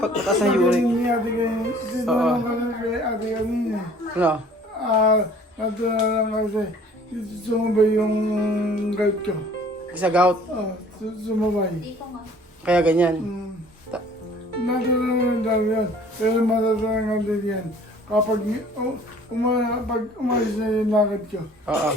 Pagkatas ng uric. Oo. Ano? Natural lang kasi sumabay yung gout ko. Sa gout. Sumabay. Kaya ganyan. Natural lang daw yan. Pero matatalang nga din yan. Kapag pag umalis na yung lakad ko, Oo.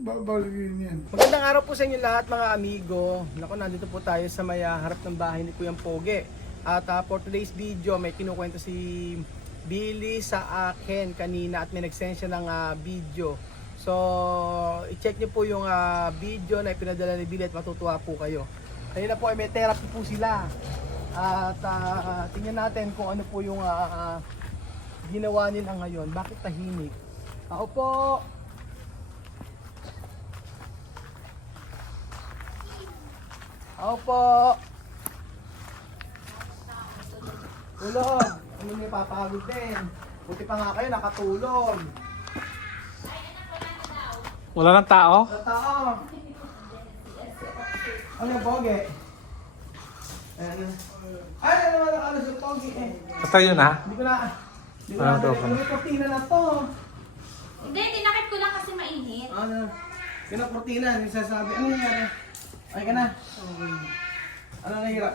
babalikin yan. Magandang araw po sa inyo lahat mga amigo. Naku, nandito po tayo sa may harap ng bahay ni Kuyang Poge. At for today's video, may kinukwento si Billy sa akin kanina at may nag-send siya ng video. So, i-check nyo po yung video na ipinadala ni Billy at matutuwa po kayo. Kanina po ay may therapy po sila. At tingnan natin kung ano po yung ginawa nila ngayon. Bakit tahimik? Ako po! Ako po! Tulog! Ano may papagod din? Buti pa nga kayo nakatulog. Wala ng tao? Sa tao! Ano yung pogi? Ay, ano naman nakalas yung pogi eh. Basta yun ha? Hindi ko na... Hindi ko Ano na... to? May kortina na to. Hindi, tinakip ko lang kasi mainit. Ano? Pinakortina, hindi sasabi. Ano nangyari? Ay ka na. Ano nahirap?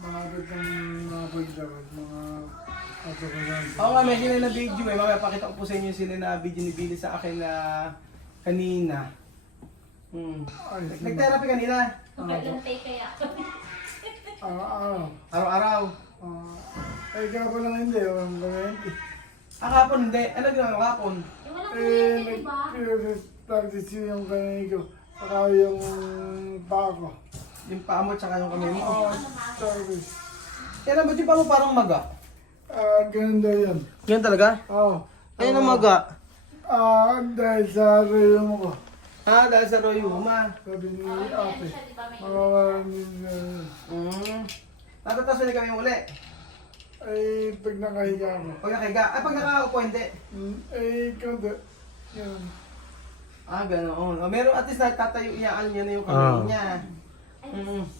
Makagad ng mga pagdapat, mga kapagalan. Oo nga, may sila na video eh. Mamaya pakita ko po sa inyo sila na video ni Billy sa akin na kanina. Nag-therapy kanina? Ilang take kaya. Araw-araw. Ay, kaya pa lang hindi, walang kuryente. Kapon hindi. Ano ginawa mo kapon? Yung walang kuryente, diba? Nag-practice yung kanina ko, saka yung paa ko. Yung paa mo tsaka yung kamay mo. Service. Kaya ba't yung paa mo parang maga? Ganun daw yan. Yan talaga? Oo. Ayun ang maga. Dahil sa rayong ko. Dahil sa Royuma. Sabi ni Ano ate, siya, diba? May makawalan din na yun. Natataas na kami uli. Ay, pag nakahiga ako. Pag nakahiga. Pag nakaupo hindi. Ay, kada. Yan. Ganoon. Meron at least natatayo iyaan niya na yung kamay niya.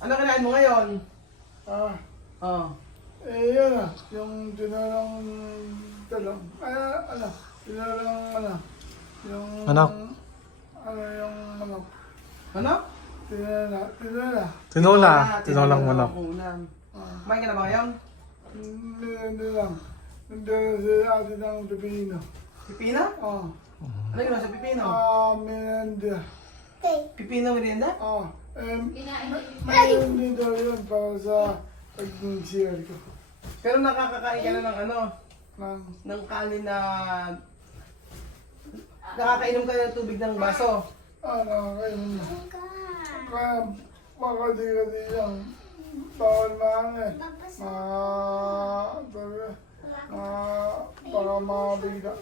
Ano kinain mo ngayon? Yun na. Yung tinarang talong. Tinarang Yung... Manok. Yung manok. Ano? Tinala. Tinolang manok. Kumain ka na ba ngayon? Hindi lang. Hindi si ate ng pipino. Pipino? Ano yun sa pipino? Miranda. Pipino merienda? kinain din. Mayroon din daw yun para sa pag-share ko. Pero nakakakain ka na ng ano? Nang, Ng kanin na... Nakakainom ka ng tubig ng baso. nakakainom na. Kaya, makadi-kadi lang. Bawal maangin. Baka mabigla.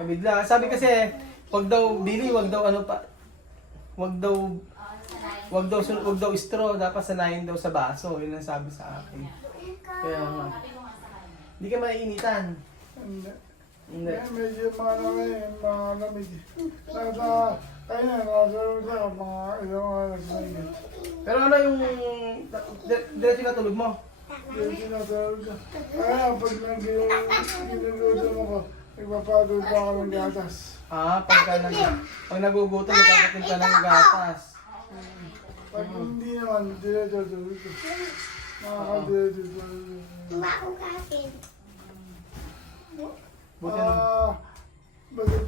Kabigla. Sabi kasi, wag daw, Billy, wag daw ano pa... Wag daw straw, dapat sanayin daw sa baso. Yun ang sabi sa akin. Kaya nga. Hindi ka maiinitan. Hindi. Hindi. Medyo malamig. Kaya nasa mga ilang oras na yun. Pero ano yung... Diretso na tulog mo? Medyo nasa kaya pag ginuluto mo ko, nagpapagod pa ako ng gatas. Pag nagugutom, nagkakatin ka ng gatas. Pag hindi naman, diretso tulog ko. Nakakadiretso tulog. Buti na. Bakit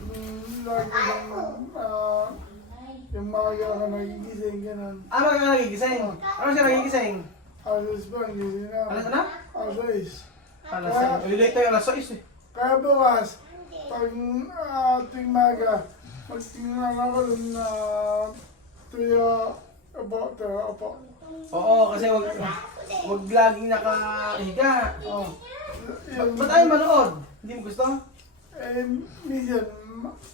lagi lang, yung maaga ka nagigising, ganun. Ano ka nagigising? Ano siya nagigising? Alas ba, gising na. Alas na? Alas. Alas 6. Ulilate tayo alas 6 eh. Kaya bukas, pag ating maga, magtingnan ako dun na tuyo, opo. Oo, kasi wag laging nakahiga. Ba't tayo manood? Hindi mo gusto? Minsan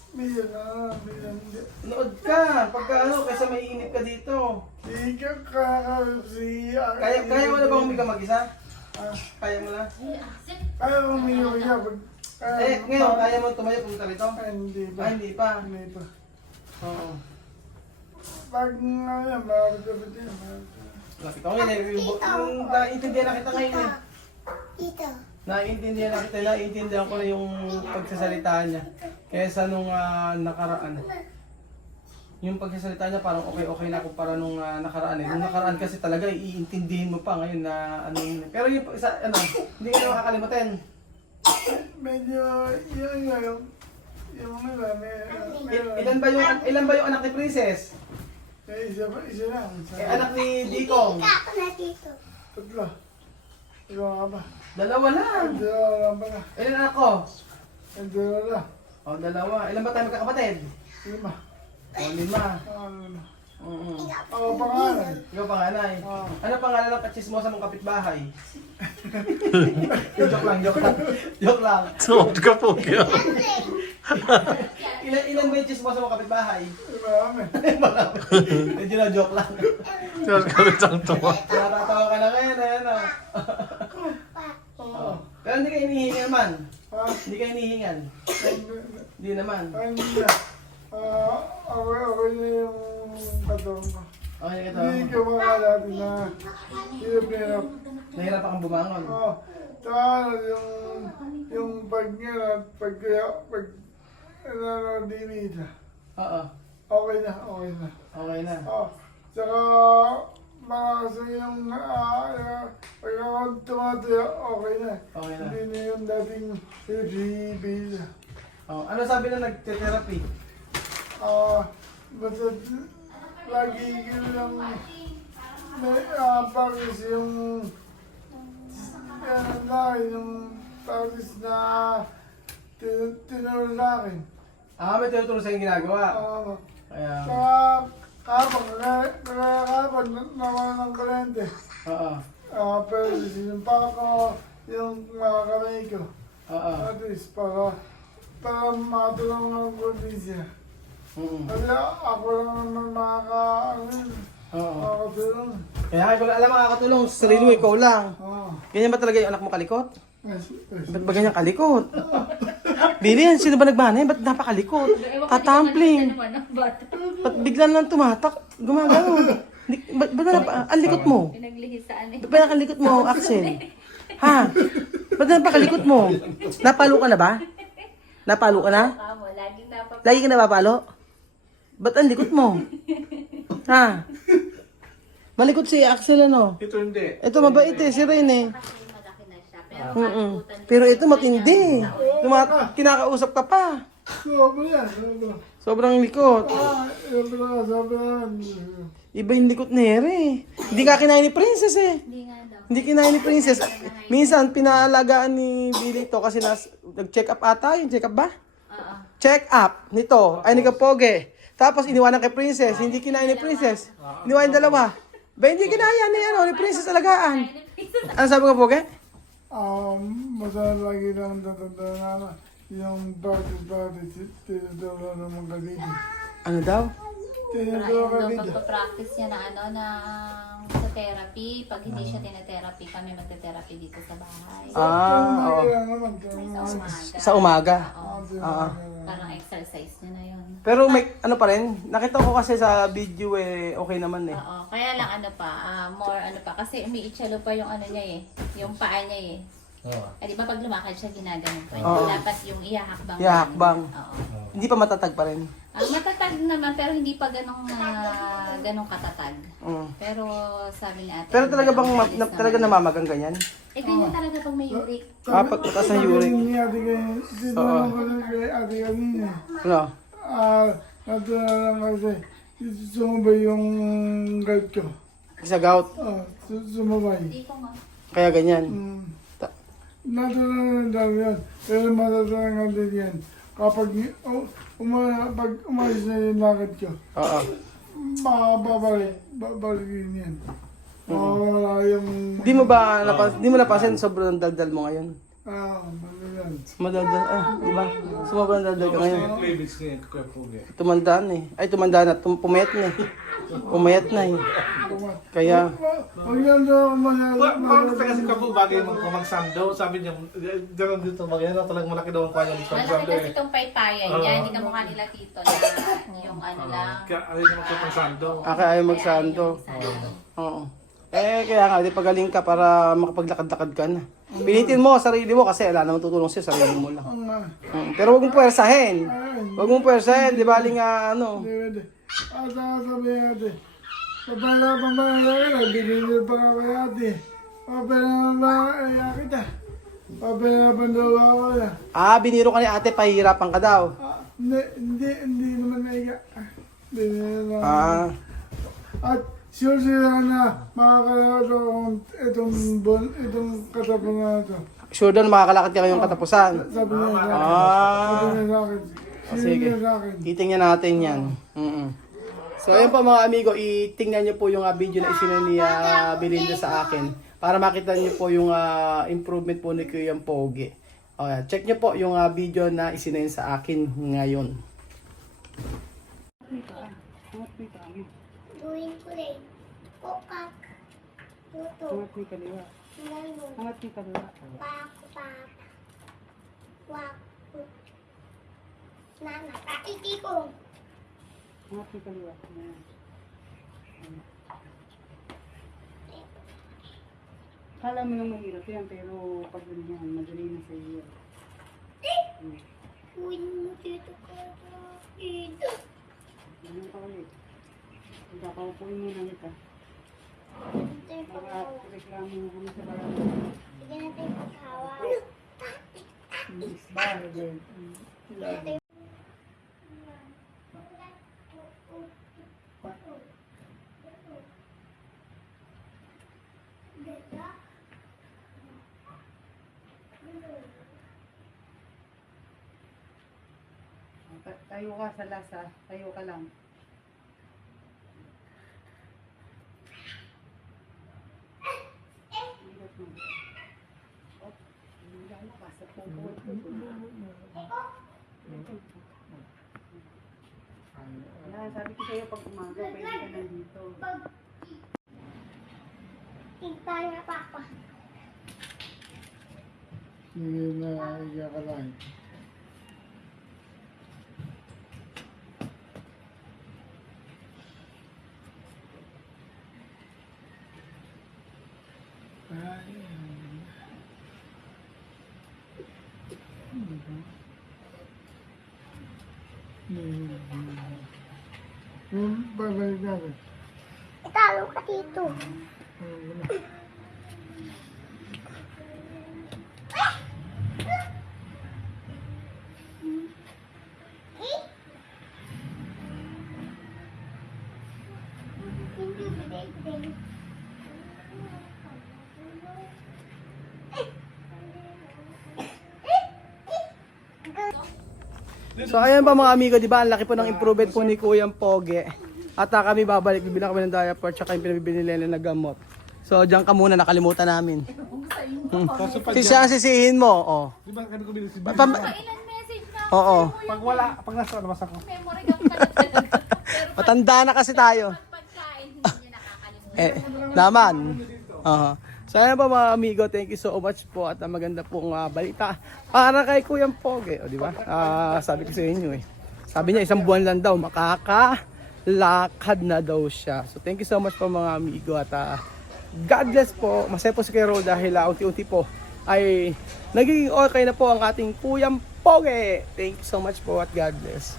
hindi. Nood ka. Pagka ano, kasi may init ka dito. Kaya mo na ba humiga mag-isa? Kaya mo na? Kaya mo umiyak siya. Ngayon, kaya mo tumayo punta rito? Hindi pa. Hindi pa. Hindi pa. Oo. Pag nga yan, makakagabi din. Lapit ako ngayon eh. Naiintindihan na kita ngayon eh. Dito. Naiintindihan na kita, naiintindihan ko na yung pagsasalita niya. Kaysa nung nakaraan. Yung pagsasalita niya parang okay na kumpara nung nakaraan eh. Nung nakaraan kasi talaga iintindihin mo pa ngayon na ano yun. Pero yung isa, ano, hindi ka na makakalimutan. Medyo, yung mga Ilan ba yung anak ni Princess? isa lang. Anak ni Dikong? Ako na dito. Tatlo. Ikaw nga ba? Dalawa lang. Dalawa lang pala. Ilan anak ko? Dalawa lang. O, dalawa. Ilan ba tayo magkakapatid? 5. O, 5. Ako pangalan. Ikaw panganay. Oo. Ano pangalan ng katsismosa mong kapitbahay? Joke lang. Joke lang. Suot ka po kaya. Ilan ba yung chismosa mong kapitbahay? Marami. Medyo na joke lang. Suot ka rin ang tuwa. Natatawa ka na ngayon, ano? Oo. Pero hindi ka hinihingan naman. Ha? Hindi ka hinihingan. Hindi naman. Hindi na. Okay na yung katong ko. Okay ka to. Hindi ko makalabi na hirap. Nahirap kang bumangon. Oo. Tsaka yung pag dinita. Oo. Okay na. Okay na. Oo. Tsaka kasi yung pag ako tumatayo, okay na. Okay na. Hindi na yung dating hirap. Oh, ano sabi na nagte-therapy? Basta lagi ko lang pagis yung yung pagis na tinuro sa akin. May tinuturo sa yung ginagawa. Kaya, Kapag naman ng kurente. oo. Pero yung pa ko, yung mga kamay ko. Oo. At least para matulong ng kondisya. Wala, ako lang naman Oo. makakatulong. Kaya ko alam makakatulong sa sarili mo, ikaw lang. Oo. Ganyan ba talaga yung anak mo kalikot? Yes. Ba't ba ganyan kalikot? Billy, sino ba nagmanay? Ba't napakalikot? Tatampling. Ba't bigla lang tumatak? Gumagano. Ba't ang likot mo? Pinaglihisaan eh. Ba't ba nakalikot mo, Axel? Ha? Ba't napakalikot mo? Napalo ka na ba? Napalo ka na? Kamo, laging napapagod. Lagi ka napapalo? Ba't ang likot mo? Ha? Malikot si Axel ano? Ito hindi. Ito mabait eh, si Ren eh. Kasi malaki na siya. Pero Pero ito matindi. Kinakausap ka pa. Sobra yan, sobra. Sobrang likot. Sobra. Iba yung likot ni Ere. Hindi ka kinain ni Princess eh. hindi nga daw. Hindi kinain ni Princess. Minsan, pinaalagaan ni Billy to kasi nag-check up ata. Yung check up ba? Oo. Check up nito. Ay, ni Kapoge. Tapos iniwanan kay Princess. Hindi kinain ni Princess. Iniwanan dalawa. Ba, hindi kinaya ni Princess alagaan. Ano sabi ko, Poge? Masarap lagi lang tatanda na yung bakit tinuturo ng mga kabidi. Ano daw? Tinuturo kabidi. Pagpa-practice niya na sa therapy. Pag hindi siya tinetherapy, kami magte-therapy dito sa bahay. Oo. Sa umaga. Sa umaga. Oo. Parang exercise niya na yun. Pero may ano pa rin, nakita ko kasi sa video eh, okay naman eh. Oo. Kaya lang more kasi umiitsalo pa yung niya eh. Yung paa niya eh. Di ba pag lumakad siya ginaganon pa. Oo. Dapat yung ihahakbang. Ihahakbang. Oo. Hindi pa matatag pa rin. Matatag naman pero hindi pa ganong katatag. Mm. Pero sabi ni ate. Pero talaga bang mabilis naman. talaga namamagang ganyan? Ganyan talaga pag may uric. Pagkatas ng uric. Tinulong ko lang kay ate kanina. Ano? Natural lang kasi sumabay yung guard ko. Sa gout. Sumabay. Hindi ko nga. Kaya ganyan. Natural lang daw yan. Pero matatalang nga din yan. Kapag pag umalis na yung lakad ko, Oo. babalikin yan. Mawawala yung... Di mo napansin sobrang daldal mo ngayon? Balikan. Madaldal, di ba? Sobrang daldal ka ngayon. Yung playlist niya, Kuya Pugi. Tumandaan eh. Ay, tumandaan na. Pumayat na eh. Pumayat na eh. Kaya, Huwag yan daw Bakit kasi kapo bagay magsando? Sabi niya, gano'n dito magyana talagang malaki daw ang kanya ng Malaki sando kasi eh. itong paypayan niya. Hindi ka mukha nila tito na yung lang. Kaya ayaw niya magpapang sando. ayaw magsando. Ayaw magsando. Oo. Kaya nga, di pagaling ka para makapaglakad-lakad ka na. Pilitin mo sarili mo kasi wala namang tutulong sa'yo, sarili mo lang. Oo nga. Pero huwag mong puwersahin. Ay, Huwag mong puwersahin, di ba nga ano. hindi pwede. At sasabihin natin, papala pa mga binili pa nga kay ate. Papala pa mga kita. Papala pa daw ako na. Biniro ka ni ate, pahihirapan ka daw. Hindi naman naiga. Binili lang. At sure sila na makakalaro kung itong katapon na ito. Sure doon makakalakad ka ngayong katapusan. Sabi niya sa akin. Sabi niya sa akin. Sige. Sino sa akin? Titingnan natin yan. So ayun po mga amigo, itingnan nyo po yung video na isinan ni Belinda sa akin para makita nyo po yung improvement po ni Kuya Pogi. Check nyo po yung video na isinan sa akin ngayon. Gawin ko rin. Kokak. Tuto. Angat ni kaliwa. Ngayon. Angat ni kaliwa. Pak. Wak. Nana. Itikong. Angat ni kaliwa. Kala mo nang mahirap yan, pero pag ganyan, madali na sa iyo. Gawin mo dito ka. Dito. Ganun ka ulit. Magkakaupuin mo lang ito. Ito yung pagkawa. Reklamo mo kami sa barangay. Sige natin yung pagkawa. Isba, again. Sige natin yung Tayo ka sa lasa. Tayo ka lang. Hirap mo. Oh, hindi pa sa pupo. Sabi ko sa'yo pag umaga, pwede ka nandito. tigta na papa. Sige na, iga ka lang. Babalik natin. Italo ka dito. So ayan pa mga amigo, di ba? Ang laki po ng improvement po ni Kuya Pogi. At kami babalik, bibili kami ng diaper tsaka yung pinabibili nila na gamot. So diyan ka muna, nakalimutan namin. Sisihin mo. Oh. Di ba kano ko binili si Pam- Ilan message na Oo. Pag wala, pag nasa labas ako. memory ka talaga. Pero Matanda na kasi tayo. pagkain, hindi niya nakakalimutan. Naman. So ayan pa mga amigo, thank you so much po at maganda pong balita para kay Kuya Pogi, di ba? Sabi ko sa inyo Sabi niya isang buwan lang daw makakalakad na daw siya. So thank you so much po mga amigo at God bless po. Masaya po si Kero dahil unti-unti po ay nagiging okay na po ang ating Kuya Pogi. Thank you so much po at God bless.